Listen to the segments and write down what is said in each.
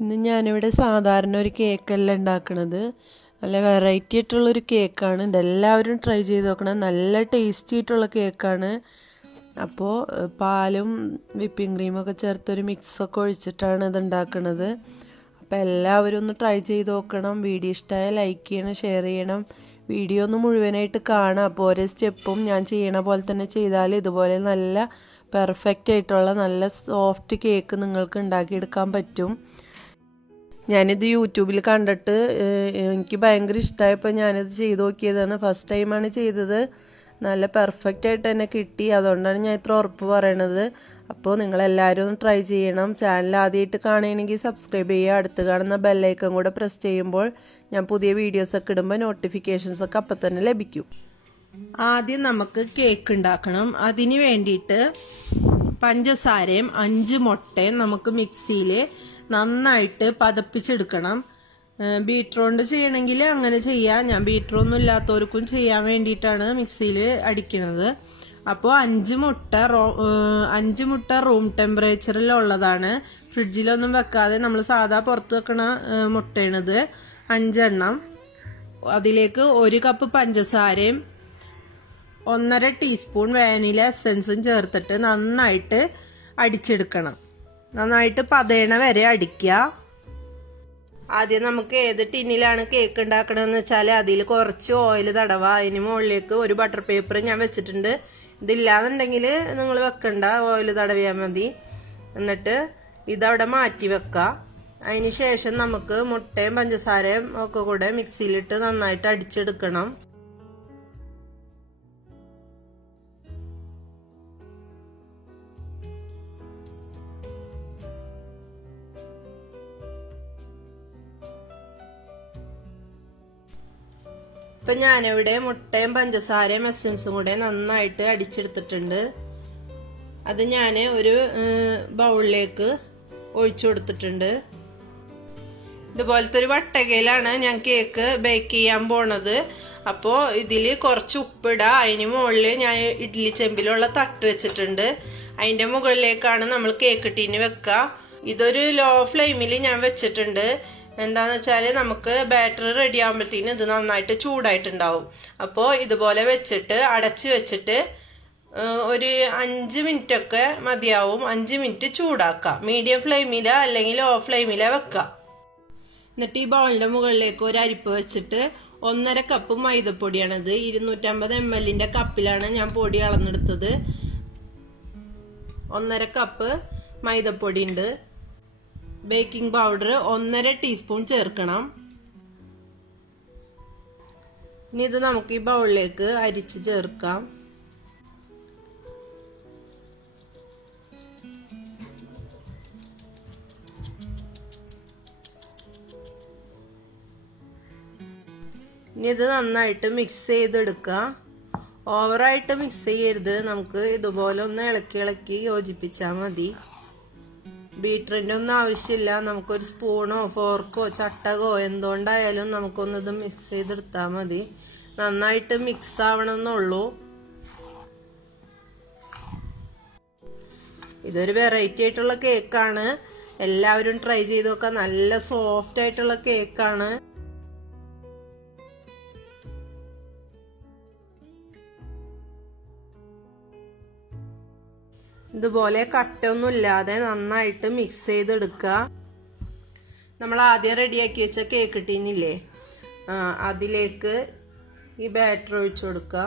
ഇന്ന് ഞാനിവിടെ സാധാരണ ഒരു കേക്കല്ല ഉണ്ടാക്കുന്നത്. നല്ല വെറൈറ്റി ആയിട്ടുള്ളൊരു കേക്കാണ്. ഇതെല്ലാവരും ട്രൈ ചെയ്ത് നോക്കണം. നല്ല ടേസ്റ്റി ആയിട്ടുള്ള കേക്കാണ്. അപ്പോൾ പാലും വിപ്പിംഗ് ക്രീമൊക്കെ ചേർത്തൊരു മിക്സൊക്കെ ഒഴിച്ചിട്ടാണ് ഇത് ഉണ്ടാക്കുന്നത്. അപ്പോൾ എല്ലാവരും ഒന്ന് ട്രൈ ചെയ്ത് നോക്കണം. വീഡിയോ ഇഷ്ടമായാൽ ലൈക്ക് ചെയ്യണം, ഷെയർ ചെയ്യണം. വീഡിയോ ഒന്ന് മുഴുവനായിട്ട് കാണാം. അപ്പോൾ ഓരോ സ്റ്റെപ്പും ഞാൻ ചെയ്യണ പോലെ തന്നെ ചെയ്താൽ ഇതുപോലെ നല്ല പെർഫെക്റ്റ് ആയിട്ടുള്ള നല്ല സോഫ്റ്റ് കേക്ക് നിങ്ങൾക്ക് ഉണ്ടാക്കിയെടുക്കാൻ പറ്റും. ഞാനിത് യൂട്യൂബിൽ കണ്ടിട്ട് എനിക്ക് ഭയങ്കര ഇഷ്ടമായപ്പോൾ ഞാനിത് ചെയ്ത് നോക്കിയതാണ്. ഫസ്റ്റ് ടൈമാണ് ചെയ്തത്. നല്ല പെർഫെക്റ്റ് ആയിട്ട് തന്നെ കിട്ടി. അതുകൊണ്ടാണ് ഞാൻ ഇത്ര ഉറപ്പ് പറയണത്. അപ്പോൾ നിങ്ങളെല്ലാവരും ഒന്ന് ട്രൈ ചെയ്യണം. ചാനൽ ആദ്യമായിട്ട് കാണുകയാണെങ്കിൽ സബ്സ്ക്രൈബ് ചെയ്യുക. അടുത്ത് കാണുന്ന ബെല്ലൈക്കൺ കൂടെ പ്രസ് ചെയ്യുമ്പോൾ ഞാൻ പുതിയ വീഡിയോസൊക്കെ ഇടുമ്പോൾ നോട്ടിഫിക്കേഷൻസൊക്കെ അപ്പം തന്നെ ലഭിക്കും. ആദ്യം നമുക്ക് കേക്ക് ഉണ്ടാക്കണം. അതിന് വേണ്ടിയിട്ട് പഞ്ചസാരയും 5 മുട്ടയും നമുക്ക് മിക്സിയിൽ നന്നായിട്ട് പതപ്പിച്ചെടുക്കണം. ബീറ്റർ കൊണ്ട് ചെയ്യണമെങ്കിൽ അങ്ങനെ ചെയ്യാം. ഞാൻ ബീറ്ററൊന്നും ഇല്ലാത്തവർക്കും ചെയ്യാൻ വേണ്ടിയിട്ടാണ് മിക്സിയിൽ അടിക്കുന്നത്. അപ്പോൾ 5 മുട്ട റൂം ടെമ്പറേച്ചറിലുള്ളതാണ്. ഫ്രിഡ്ജിലൊന്നും വെക്കാതെ നമ്മൾ സാധാ പുറത്ത് വെക്കണ മുട്ടയാണിത്. 5 എണ്ണം. അതിലേക്ക് 1 കപ്പ് പഞ്ചസാരയും 1.5 ടീസ്പൂൺ വാനില എസൻസും ചേർത്തിട്ട് നന്നായിട്ട് അടിച്ചെടുക്കണം. നന്നായിട്ട് പതയണ വരെ അടിക്കുക. ആദ്യം നമുക്ക് ഏത് ടിന്നിലാണ് കേക്ക് ഉണ്ടാക്കണമെന്ന് വെച്ചാൽ അതിൽ കുറച്ച് ഓയിൽ തടവ. അതിന് മുകളിലേക്ക് ഒരു ബട്ടർ പേപ്പർ ഞാൻ വെച്ചിട്ടുണ്ട്. ഇതില്ലാന്നുണ്ടെങ്കിൽ നിങ്ങൾ വെക്കണ്ട, ഓയിൽ തടവിയാൽ മതി. എന്നിട്ട് ഇതവിടെ മാറ്റി വെക്കുക. അതിന് ശേഷം നമുക്ക് മുട്ടയും പഞ്ചസാരയും ഒക്കെ കൂടെ മിക്സിയിലിട്ട് നന്നായിട്ട് അടിച്ചെടുക്കണം. ഇപ്പൊ ഞാനിവിടെ മുട്ടയും പഞ്ചസാരയും എസൻസും കൂടെ നന്നായിട്ട് അടിച്ചെടുത്തിട്ടുണ്ട്. അത് ഞാൻ ഒരു ബൗളിലേക്ക് ഒഴിച്ചു കൊടുത്തിട്ടുണ്ട്. ഇതുപോലത്തെ ഒരു വട്ടകയിലാണ് ഞാൻ കേക്ക് ബേക്ക് ചെയ്യാൻ പോണത്. അപ്പോൾ ഇതിൽ കുറച്ച് ഉപ്പിടുക. അതിന് മുകളിൽ ഞാൻ ഇഡ്ഡലി ചെമ്പിലുള്ള തട്ട് വെച്ചിട്ടുണ്ട്. അതിന്റെ മുകളിലേക്കാണ് നമ്മൾ കേക്ക് ടീന് വെക്കുക. ഇതൊരു ലോ ഫ്ലെയിമിൽ ഞാൻ വെച്ചിട്ടുണ്ട്. എന്താന്ന് വെച്ചാല് നമുക്ക് ബാറ്റർ റെഡി ആകുമ്പോഴത്തേന് ഇത് നന്നായിട്ട് ചൂടായിട്ടുണ്ടാവും. അപ്പോൾ ഇതുപോലെ വെച്ചിട്ട് അടച്ചു വെച്ചിട്ട് ഒരു 5 മിനിറ്റ് ഒക്കെ മതിയാവും. 5 മിനിറ്റ് ചൂടാക്കാം. മീഡിയം ഫ്ലെയിമിലോ അല്ലെങ്കിൽ ലോ ഫ്ലെയിമിലോ വെക്കാം. എന്നിട്ട് ഈ ബൗളിന്റെ മുകളിലേക്ക് ഒരു അരിപ്പ് വെച്ചിട്ട് 1.5 കപ്പ് മൈദപ്പൊടിയാണിത്. 250 ml കപ്പിലാണ് ഞാൻ പൊടി അളന്നെടുത്തത്. 1.5 കപ്പ് മൈദപ്പൊടി ഉണ്ട്. ബേക്കിംഗ് പൗഡർ 1.5 ടീസ്പൂൺ ചേർക്കണം. ഇനി ഇത് നമുക്ക് ഈ ബൗളിലേക്ക് അരിച്ച് ചേർക്കാം. ഇനി ഇത് നന്നായിട്ട് മിക്സ് ചെയ്തെടുക്കുക. ഓവറായിട്ട് മിക്സ് ചെയ്യരുത്. നമുക്ക് ഇതുപോലെ ഒന്ന് ഇളക്കി യോജിപ്പിച്ചാൽ മതി. ബീറ്ററിന്റെ ഒന്നും ആവശ്യമില്ല. നമുക്കൊരു സ്പൂണോ ഫോർക്കോ ചട്ടകോ എന്തുകൊണ്ടായാലും നമുക്കൊന്ന് ഇത് മിക്സ് ചെയ്തെടുത്താൽ മതി. നന്നായിട്ട് മിക്സ് ആവണമെന്നുള്ളൂ. ഇതൊരു വെറൈറ്റി ആയിട്ടുള്ള കേക്കാണ്. എല്ലാവരും ട്രൈ ചെയ്ത് നോക്കാം. നല്ല സോഫ്റ്റ് ആയിട്ടുള്ള കേക്കാണ്. ഇതുപോലെ കട്ടൊന്നും ഇല്ലാതെ നന്നായിട്ട് മിക്സ് ചെയ്തെടുക്കുക. നമ്മൾ ആദ്യം റെഡിയാക്കി വെച്ച കേക്ക് ടീനില്ലേ, അതിലേക്ക് ഈ ബാറ്റർ ഒഴിച്ചു കൊടുക്കുക.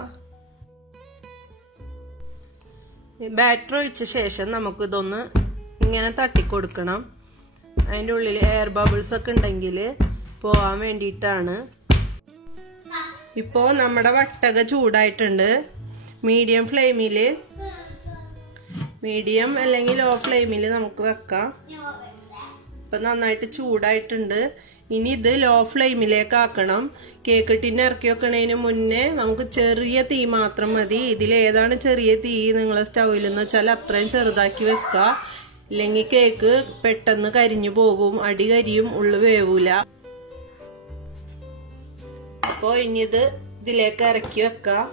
ഈ ബാറ്റർ ഒഴിച്ച ശേഷം നമുക്ക് ഇതൊന്ന് ഇങ്ങനെ തട്ടിക്കൊടുക്കണം. അതിൻ്റെ ഉള്ളിൽ എയർ ബബിൾസ് ഒക്കെ ഉണ്ടെങ്കിൽ പോവാൻ വേണ്ടിയിട്ടാണ്. ഇപ്പോൾ നമ്മുടെ വട്ടക ചൂടായിട്ടുണ്ട്. മീഡിയം അല്ലെങ്കിൽ ലോ ഫ്ലെയിമിൽ നമുക്ക് വെക്കാം. ഇപ്പൊ നന്നായിട്ട് ചൂടായിട്ടുണ്ട്. ഇനി ഇത് ലോ ഫ്ലെയിമിലേക്ക് ആക്കണം. കേക്ക് ടിന്ന് ഇറക്കി വെക്കണതിന് മുന്നേ നമുക്ക് ചെറിയ തീ മാത്രം മതി. ഇതിലേതാണ് ചെറിയ തീ നിങ്ങളെ സ്റ്റൗവിൽ എന്ന് വെച്ചാൽ അത്രയും ചെറുതാക്കി വെക്കുക. ഇല്ലെങ്കിൽ കേക്ക് പെട്ടെന്ന് കരിഞ്ഞു പോകും. അടി കരിയും, ഉള്ളു വേവൂല. അപ്പൊ ഇനി ഇതിലേക്ക് ഇറക്കി വെക്കാം.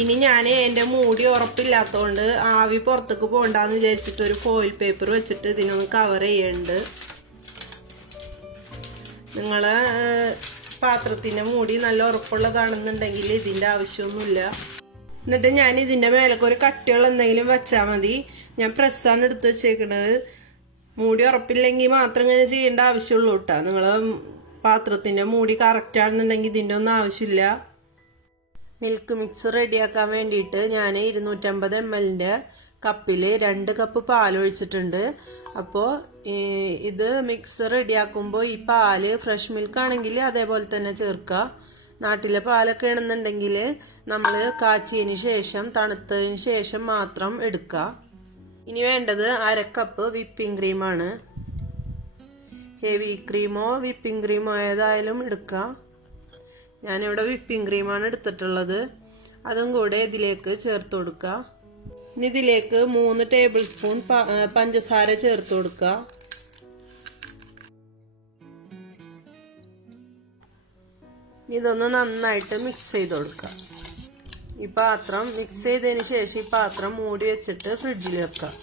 ഇനി ഞാൻ എന്റെ മൂടി ഉറപ്പില്ലാത്തോണ്ട് ആവി പുറത്തേക്ക് പോകണ്ടെന്ന് വിചാരിച്ചിട്ട് ഒരു ഫോയിൽ പേപ്പർ വെച്ചിട്ട് ഇതിനൊന്ന് കവർ ചെയ്യുന്നുണ്ട്. നിങ്ങളെ പാത്രത്തിന്റെ മൂടി നല്ല ഉറപ്പുള്ളതാണെന്നുണ്ടെങ്കിൽ ഇതിന്റെ ആവശ്യമൊന്നുമില്ല. എന്നിട്ട് ഞാൻ ഇതിന്റെ മേലൊക്കെ ഒരു കട്ടിയുള്ള എന്തെങ്കിലും വെച്ചാൽ മതി. ഞാൻ പ്രസ്സാണ് എടുത്ത് വെച്ചേക്കണത്. മൂടി ഉറപ്പില്ലെങ്കിൽ മാത്രം ഇങ്ങനെ ചെയ്യേണ്ട ആവശ്യമുള്ളൂ കേട്ടോ. നിങ്ങളെ പാത്രത്തിന്റെ മൂടി കറക്റ്റ് ആണെന്നുണ്ടെങ്കിൽ ഇതിന്റെ ഒന്നും ആവശ്യമില്ല. മിൽക്ക് മിക്സ് റെഡിയാക്കാൻ വേണ്ടിയിട്ട് ഞാൻ 250 ml കപ്പില് 2 കപ്പ് പാൽ ഒഴിച്ചിട്ടുണ്ട്. അപ്പോൾ ഇത് മിക്സ് റെഡിയാക്കുമ്പോൾ ഈ പാല് ഫ്രഷ് മിൽക്ക് ആണെങ്കിൽ അതേപോലെ തന്നെ ചേർക്കുക. നാട്ടിലെ പാലൊക്കെ ആണെന്നുണ്ടെങ്കിൽ നമ്മൾ കാച്ചിയതിന് ശേഷം തണുത്തതിന് ശേഷം മാത്രം എടുക്കുക. ഇനി വേണ്ടത് 1/2 കപ്പ് വിപ്പിംഗ് ക്രീമാണ്. ഹെവി ക്രീമോ വിപ്പിംഗ് ക്രീമോ ഏതായാലും എടുക്കുക. ഞാനിവിടെ വിപ്പിംഗ് ക്രീമാണ് എടുത്തിട്ടുള്ളത്. അതും കൂടെ ഇതിലേക്ക് ചേർത്ത് കൊടുക്കുക. ഇനി ഇതിലേക്ക് 3 ടേബിൾ സ്പൂൺ പഞ്ചസാര ചേർത്ത് കൊടുക്കുക. ഇതൊന്ന് നന്നായിട്ട് മിക്സ് ചെയ്ത് കൊടുക്കുക. ഈ പാത്രം മിക്സ് ചെയ്തതിന് ശേഷം ഈ പാത്രം മൂടി വെച്ചിട്ട് ഫ്രിഡ്ജിൽ വെക്കാം.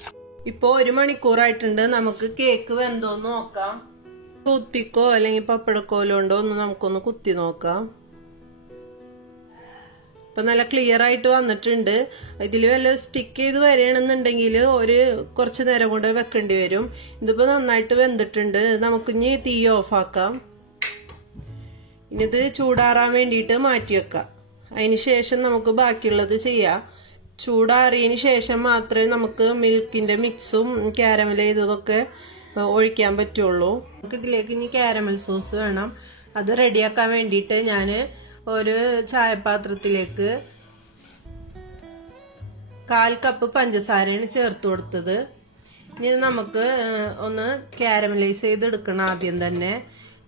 ഇപ്പൊ 1 മണിക്കൂറായിട്ടുണ്ട്. നമുക്ക് കേക്ക് വെന്തോന്ന് നോക്കാം. ടൂത്ത് പിക്കോ അല്ലെങ്കിൽ പപ്പടക്കോലോ ഉണ്ടോ ഒന്ന് നമുക്കൊന്ന് കുത്തി നോക്കാം. ഇപ്പൊ നല്ല ക്ലിയർ ആയിട്ട് വന്നിട്ടുണ്ട്. ഇതിൽ വല്ല സ്റ്റിക്ക് ചെയ്ത് വരികയാണെന്നുണ്ടെങ്കിൽ കുറച്ച് നേരം കൊണ്ട് വെക്കേണ്ടി വരും. ഇതിപ്പോ നന്നായിട്ട് വെന്തിട്ടുണ്ട്. നമുക്കിനി തീ ഓഫ് ആക്കാം. ഇനി ഇത് ചൂടാറാൻ വേണ്ടിയിട്ട് മാറ്റി വെക്കാം. അതിന് ശേഷം നമുക്ക് ബാക്കിയുള്ളത് ചെയ്യാം. ചൂടാറിയതിന് ശേഷം മാത്രമേ നമുക്ക് മിൽക്കിന്റെ മിക്സും കാരമൽ ചെയ്തതൊക്കെ ഒഴിക്കാൻ പറ്റുള്ളൂ. നമുക്ക് ഇതിലേക്ക് ഇനി കാരമൽ സോസ് വേണം. അത് റെഡിയാക്കാൻ വേണ്ടിയിട്ട് ഞാൻ ഒരു ചായപാത്രത്തിലേക്ക് 1/4 കപ്പ് പഞ്ചസാരയാണ് ചേർത്ത് കൊടുത്തത്. ഇനി നമുക്ക് ഒന്ന് കാരമലൈസ് ചെയ്തെടുക്കണം. ആദ്യം തന്നെ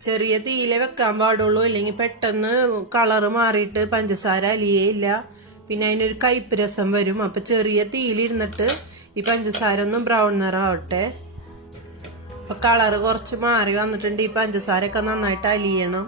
ചെറിയ തീയിലെ വെക്കാൻ പാടുള്ളൂ, ഇല്ലെങ്കിൽ പെട്ടെന്ന് കളറ് മാറിയിട്ട് പഞ്ചസാര അലിയേയില്ല. പിന്നെ അതിനൊരു കയ്പ്പ് രസം വരും. അപ്പൊ ചെറിയ തീയിലിരുന്നിട്ട് ഈ പഞ്ചസാര ഒന്ന് ബ്രൗൺ നിറമാവട്ടെ. അപ്പൊ കളറ് കുറച്ച് മാറി വന്നിട്ടുണ്ട്. ഈ പഞ്ചസാരയൊക്കെ നന്നായിട്ട് അലിയണം.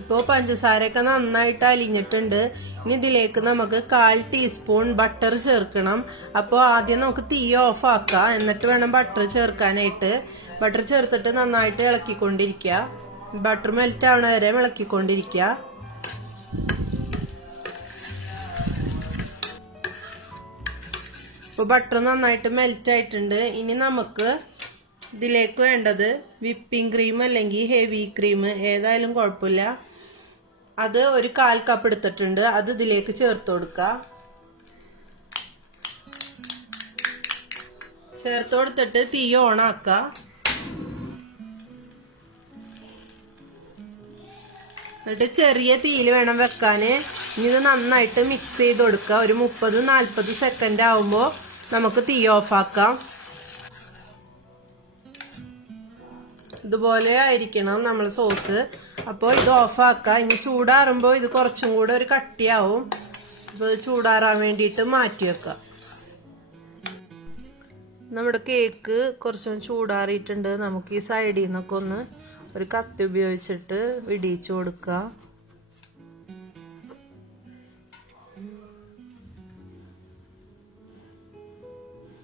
ഇപ്പോ പഞ്ചസാരയൊക്കെ നന്നായിട്ട് അലിഞ്ഞിട്ടുണ്ട്. ഇനി ഇതിലേക്ക് നമുക്ക് 1/4 ടീസ്പൂൺ ബട്ടർ ചേർക്കണം. അപ്പോൾ ആദ്യം നമുക്ക് തീ ഓഫ് ആക്കാം. എന്നിട്ട് വേണം ബട്ടർ ചേർക്കാനായിട്ട്. ബട്ടർ ചേർത്തിട്ട് നന്നായിട്ട് ഇളക്കിക്കൊണ്ടിരിക്കുക. ബട്ടർ മെൽറ്റ് ആവണ വരെ ഇളക്കിക്കൊണ്ടിരിക്കുക. ഇപ്പൊ ബട്ടർ നന്നായിട്ട് മെൽറ്റ് ആയിട്ടുണ്ട്. ഇനി നമുക്ക് ഇതിലേക്ക് വേണ്ടത് വിപ്പിംഗ് ക്രീം അല്ലെങ്കിൽ ഹെവി ക്രീം ഏതായാലും കുഴപ്പമില്ല. അത് ഒരു 1/4 കപ്പ് എടുത്തിട്ടുണ്ട്. അത് ഇതിലേക്ക് ചേർത്ത് കൊടുക്കുക. ചേർത്ത് കൊടുത്തിട്ട് തീ ഓൺ ആക്കുക. എന്നിട്ട് ചെറിയ തീയിൽ വേണം വെക്കാന്. ഇനി ഇത് നന്നായിട്ട് മിക്സ് ചെയ്ത് കൊടുക്കുക. ഒരു 30-40 സെക്കൻഡ് ആവുമ്പോൾ നമുക്ക് തീ ഓഫ് ആക്കാം. ഇതുപോലെ ആയിരിക്കണം നമ്മൾ സോസ്. അപ്പോൾ ഇത് ഓഫ് ആക്കാം. ഇനി ചൂടാറുമ്പോൾ ഇത് കുറച്ചും കൂടെ ഒരു കട്ടിയാവും. അപ്പോൾ ചൂടാറാൻ വേണ്ടിയിട്ട് മാറ്റി വെക്കാം. നമ്മുടെ കേക്ക് കുറച്ചും ചൂടാറിയിട്ടുണ്ട്. നമുക്ക് ഈ സൈഡിൽ നിന്നൊക്കെ ഒന്ന് ഒരു കത്തി ഉപയോഗിച്ചിട്ട് വിടിയിച്ചു കൊടുക്കുക.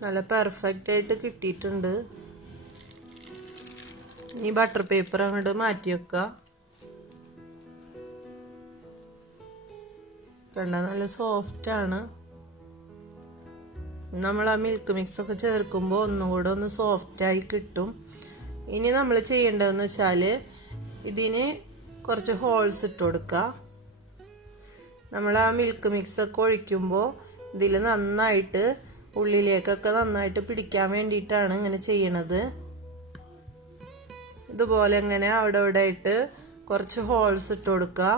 നല്ല പെർഫെക്റ്റ് ആയിട്ട് കിട്ടിയിട്ടുണ്ട്. ഇനി ബട്ടർ പേപ്പർ അങ്ങോട്ട് മാറ്റി വെക്കുക. കണ്ട നല്ല സോഫ്റ്റ് ആണ്. നമ്മൾ ആ മിൽക്ക് മിക്സ് ഒക്കെ ചേർക്കുമ്പോൾ ഒന്നുകൂടെ ഒന്ന് സോഫ്റ്റ് ആയി കിട്ടും. ഇനി നമ്മൾ ചെയ്യേണ്ടതെന്ന് വെച്ചാല് ഇതിന് കുറച്ച് ഹോൾസ് ഇട്ട് കൊടുക്കുക. നമ്മൾ ആ മിൽക്ക് മിക്സ് ഒക്കെ ഒഴിക്കുമ്പോൾ ഇതിൽ നന്നായിട്ട് ഉള്ളിലേക്കൊക്കെ നന്നായിട്ട് പിടിക്കാൻ വേണ്ടിയിട്ടാണ് ഇങ്ങനെ ചെയ്യണത്. ഇതുപോലെ ഇങ്ങനെ അവിടെ ഇവിടെ ആയിട്ട് കുറച്ച് ഹോൾസ് ഇട്ട് കൊടുക്കുക.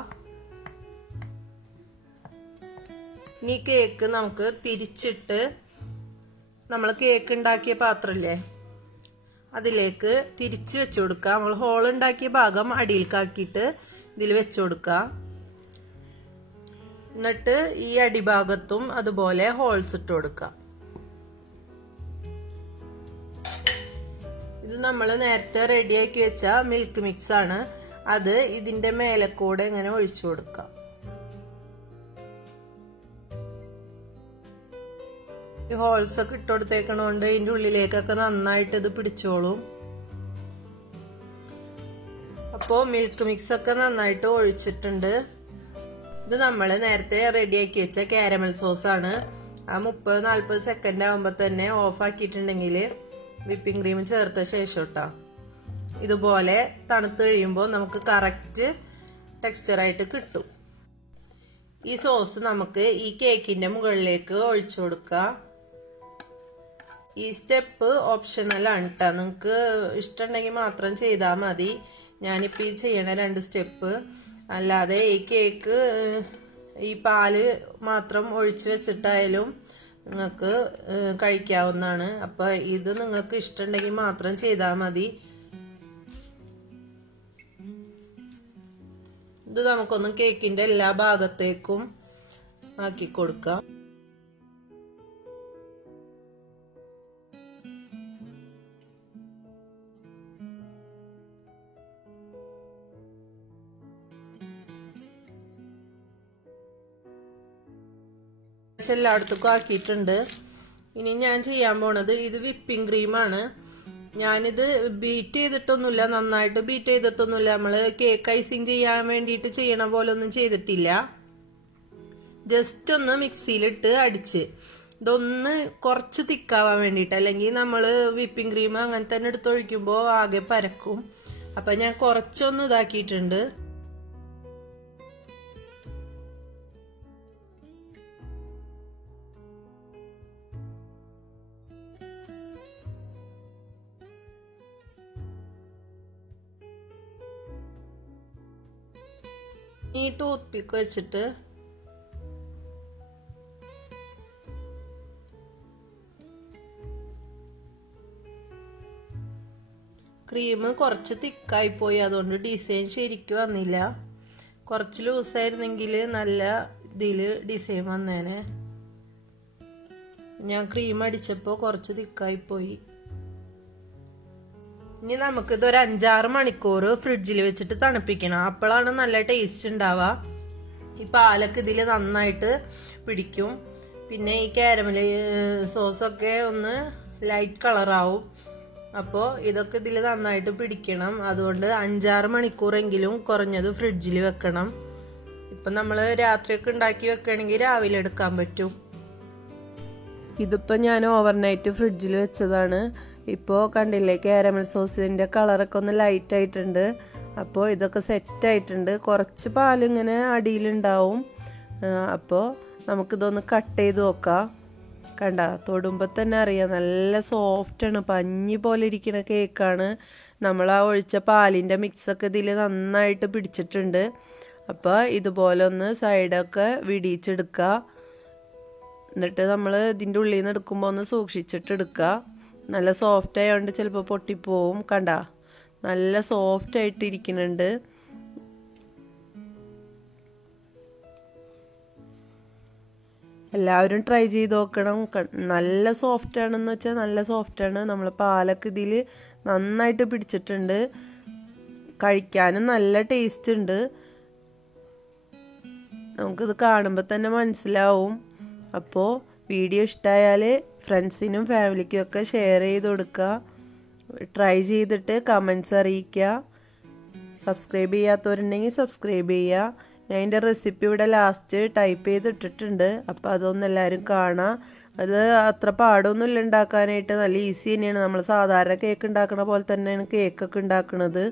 ഇനി കേക്ക് നമുക്ക് തിരിച്ചിട്ട് നമ്മൾ കേക്ക് ഉണ്ടാക്കിയ പാത്രമില്ലേ അതിലേക്ക് തിരിച്ചു വെച്ചു കൊടുക്കുക. നമ്മൾ ഹോൾ ഉണ്ടാക്കിയ ഭാഗം അടിയിലേക്കാക്കിയിട്ട് ഇതിൽ വെച്ചു കൊടുക്കുക. എന്നിട്ട് ഈ അടിഭാഗത്തും അതുപോലെ ഹോൾസ് ഇട്ട് കൊടുക്കുക. ഇത് നമ്മൾ നേരത്തെ റെഡിയാക്കി വെച്ച മിൽക്ക് മിക്സ് ആണ്. അത് ഇതിന്റെ മേലെ കൂടെ ഇങ്ങനെ ഒഴിച്ചു കൊടുക്കാം. ഈ ഹോൾസ് ഒക്കെ ഇട്ട് കൊടുത്തേക്കണോണ്ട് ഇതിന്റെ ഉള്ളിലേക്കൊക്കെ നന്നായിട്ട് ഇത് പിടിച്ചോളും. അപ്പോ മിൽക്ക് മിക്സ് ഒക്കെ നന്നായിട്ട് ഒഴിച്ചിട്ടുണ്ട്. ഇത് നമ്മള് നേരത്തെ റെഡിയാക്കി വെച്ച കാരമൽ സോസ് ആണ്. ആ 30-40 സെക്കൻഡ് ആകുമ്പോ തന്നെ ഓഫ് ആക്കിയിട്ടുണ്ടെങ്കിൽ വിപ്പിംഗ് ക്രീം ചേർത്ത ശേഷം ഇട്ടാ ഇതുപോലെ തണുത്ത് കഴിയുമ്പോൾ നമുക്ക് കറക്റ്റ് ടെക്സ്ചർ ആയിട്ട് കിട്ടും. ഈ സോസ് നമുക്ക് ഈ കേക്കിന്റെ മുകളിലേക്ക് ഒഴിച്ചു കൊടുക്കാം. ഈ സ്റ്റെപ്പ് ഓപ്ഷണൽ ആണ് കേട്ടോ, നിങ്ങൾക്ക് ഇഷ്ടമുണ്ടെങ്കിൽ മാത്രം ചെയ്താൽ മതി. ഞാനിപ്പോ ഈ ചെയ്യണ 2 സ്റ്റെപ്പ്. അല്ലാതെ ഈ കേക്ക് ഈ പാല് മാത്രം ഒഴിച്ചു വെച്ചിട്ടായാലും നിങ്ങൾക്ക് കഴിക്കാവുന്നതാണ്. അപ്പൊ ഇത് നിങ്ങൾക്ക് ഇഷ്ടമുണ്ടെങ്കിൽ മാത്രം ചെയ്താൽ മതി. ഇത് നമുക്കൊന്ന് കേക്കിന്റെ എല്ലാ ഭാഗത്തേക്കും ആക്കി കൊടുക്കാം. എല്ലായിടത്തേക്കും ആക്കിയിട്ടുണ്ട്. ഇനി ഞാൻ ചെയ്യാൻ പോണത് ഇത് വിപ്പിംഗ് ക്രീമാണ്. ഞാനിത് ബീറ്റ് ചെയ്തിട്ടൊന്നുമില്ല, നന്നായിട്ട് ബീറ്റ് ചെയ്തിട്ടൊന്നുമില്ല. നമ്മള് കേക്ക് ഐസിങ് ചെയ്യാൻ വേണ്ടിയിട്ട് ചെയ്യണ പോലെ ഒന്നും ചെയ്തിട്ടില്ല. ജസ്റ്റ് ഒന്ന് മിക്സിയിലിട്ട് അടിച്ച് ഇതൊന്ന് കുറച്ച് തിക്കാവാൻ വേണ്ടിയിട്ട്. അല്ലെങ്കിൽ നമ്മള് വിപ്പിംഗ് ക്രീം അങ്ങനെ തന്നെ എടുത്തൊഴിക്കുമ്പോൾ ആകെ പരക്കും. അപ്പൊ ഞാൻ കുറച്ചൊന്ന് ഇതാക്കിയിട്ടുണ്ട്. ഈ ടൂത്ത് പിക്ക് വെച്ചിട്ട് ക്രീം കുറച്ച് തിക്കായി പോയി, അതുകൊണ്ട് ഡിസൈൻ ശരിക്കും വന്നില്ല. കുറച്ച് ലൂസായിരുന്നെങ്കിൽ നല്ല ഇതില് ഡിസൈൻ വന്നേനെ. ഞാൻ ക്രീം അടിച്ചപ്പോ കുറച്ച് തിക്കായി പോയി. ഇനി നമുക്കിത് ഒരു 5-6 മണിക്കൂർ ഫ്രിഡ്ജിൽ വെച്ചിട്ട് തണുപ്പിക്കണം. അപ്പോഴാണ് നല്ല ടേസ്റ്റ് ഉണ്ടാവുക. ഈ പാലൊക്കെ ഇതിൽ നന്നായിട്ട് പിടിക്കും. പിന്നെ ഈ കാരമൽ സോസൊക്കെ ഒന്ന് ലൈറ്റ് കളറാവും. അപ്പോൾ ഇതൊക്കെ ഇതിൽ നന്നായിട്ട് പിടിക്കണം. അതുകൊണ്ട് 5-6 മണിക്കൂറെങ്കിലും കുറഞ്ഞത് ഫ്രിഡ്ജിൽ വെക്കണം. ഇപ്പൊ നമ്മള് രാത്രിയൊക്കെ ഉണ്ടാക്കി വെക്കുകയാണെങ്കിൽ രാവിലെ എടുക്കാൻ പറ്റും. ഇതിപ്പോൾ ഞാൻ ഓവർനൈറ്റ് ഫ്രിഡ്ജിൽ വെച്ചതാണ്. ഇപ്പോൾ കണ്ടില്ലേ കാരമൽ സോസിൻ്റെ കളറൊക്കെ ഒന്ന് ലൈറ്റ് ആയിട്ടുണ്ട്. അപ്പോൾ ഇതൊക്കെ സെറ്റ് ആയിട്ടുണ്ട്. കുറച്ച് പാലിങ്ങനെ അടിയിലുണ്ടാവും. അപ്പോൾ നമുക്കിതൊന്ന് കട്ട് ചെയ്ത് നോക്കാം. കണ്ട തൊടുമ്പോൾ തന്നെ അറിയാം, നല്ല സോഫ്റ്റാണ്, പഞ്ഞി പോലെ ഇരിക്കുന്ന കേക്കാണ്. നമ്മൾ ആ ഒഴിച്ച പാലിൻ്റെ മിക്സൊക്കെ ഇതിൽ നന്നായിട്ട് പിടിച്ചിട്ടുണ്ട്. അപ്പോൾ ഇതുപോലെ ഒന്ന് സൈഡൊക്കെ വിടിയിച്ചെടുക്കുക. എന്നിട്ട് നമ്മൾ ഇതിൻ്റെ ഉള്ളിൽ നിന്ന് എടുക്കുമ്പോൾ ഒന്ന് സൂക്ഷിച്ചിട്ട് എടുക്കുക. നല്ല സോഫ്റ്റ് ആയതുകൊണ്ട് ചിലപ്പോൾ പൊട്ടിപ്പോവും. കണ്ട നല്ല സോഫ്റ്റ് ആയിട്ട് ഇരിക്കുന്നുണ്ട്. എല്ലാവരും ട്രൈ ചെയ്ത് നോക്കണം. നല്ല സോഫ്റ്റ് ആണെന്ന് വെച്ചാൽ നല്ല സോഫ്റ്റാണ്. നമ്മൾ പാലൊക്കെ ഇതിൽ നന്നായിട്ട് പിടിച്ചിട്ടുണ്ട്. കഴിക്കാനും നല്ല ടേസ്റ്റ് ഉണ്ട്. നമുക്കിത് കാണുമ്പോൾ തന്നെ മനസ്സിലാവും. അപ്പോൾ വീഡിയോ ഇഷ്ടമായാൽ ഫ്രണ്ട്സിനും ഫാമിലിക്കും ഒക്കെ ഷെയർ ചെയ്ത് കൊടുക്കുക. ട്രൈ ചെയ്തിട്ട് കമൻസ് അറിയിക്കുക. സബ്സ്ക്രൈബ് ചെയ്യാത്തവരുണ്ടെങ്കിൽ സബ്സ്ക്രൈബ് ചെയ്യുക. ഞാൻ എൻ്റെ റെസിപ്പി ഇവിടെ ലാസ്റ്റ് ടൈപ്പ് ചെയ്തിട്ടിട്ടുണ്ട്. അപ്പോൾ അതൊന്നും എല്ലാവരും കാണാം. അത് അത്ര പാടൊന്നുമില്ല ഉണ്ടാക്കാനായിട്ട്, നല്ല ഈസി തന്നെയാണ്. നമ്മൾ സാധാരണ കേക്ക് ഉണ്ടാക്കുന്ന പോലെ തന്നെയാണ് കേക്കൊക്കെ ഉണ്ടാക്കുന്നത്.